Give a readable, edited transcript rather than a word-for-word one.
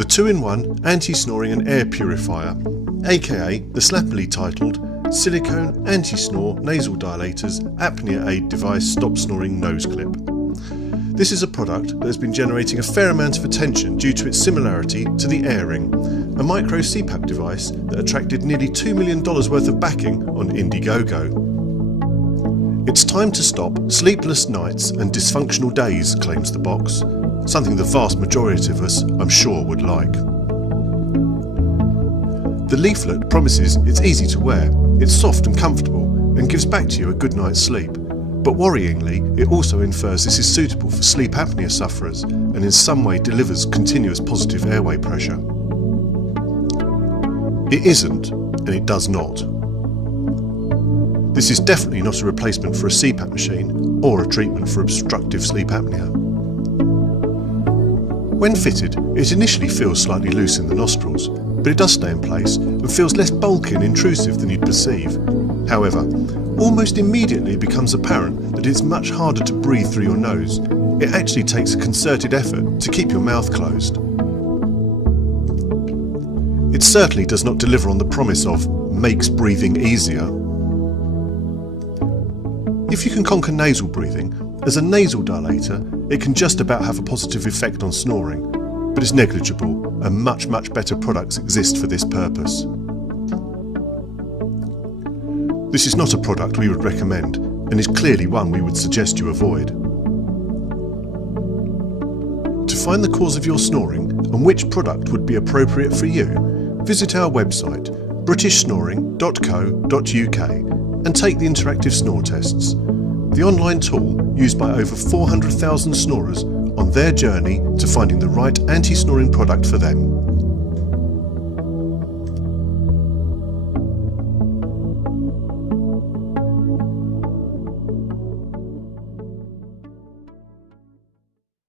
the 2-in-1 anti-snoring and air purifier, aka the snappily titled Silicone Anti-Snore Nasal Dilators Apnea Aid Device Stop Snoring Nose Clip. This is a product that has been generating a fair amount of attention due to its similarity to the AirRing, a micro CPAP device that attracted nearly $2 million worth of backing on Indiegogo. It's time to stop sleepless nights and dysfunctional days, claims the box, something the vast majority of us, I'm sure, would like. The leaflet promises it's easy to wear, it's soft and comfortable, and gives back to you a good night's sleep. But worryingly, it also infers this is suitable for sleep apnea sufferers and in some way delivers continuous positive airway pressure. It isn't, and it does not. This is definitely not a replacement for a CPAP machine or a treatment for obstructive sleep apnea. When fitted, it initially feels slightly loose in the nostrils, but it does stay in place and feels less bulky and intrusive than you'd perceive. However, almost immediately it becomes apparent that it's much harder to breathe through your nose. It actually takes a concerted effort to keep your mouth closed. It certainly does not deliver on the promise of makes breathing easier. If you can conquer nasal breathing, as a nasal dilator, it can just about have a positive effect on snoring, but it's negligible and much better products exist for this purpose. This is not a product we would recommend and is clearly one we would suggest you avoid. To find the cause of your snoring and which product would be appropriate for you, visit our website britishsnoring.co.uk and take the interactive snore tests, the online tool used by over 400,000 snorers on their journey to finding the right anti-snoring product for them.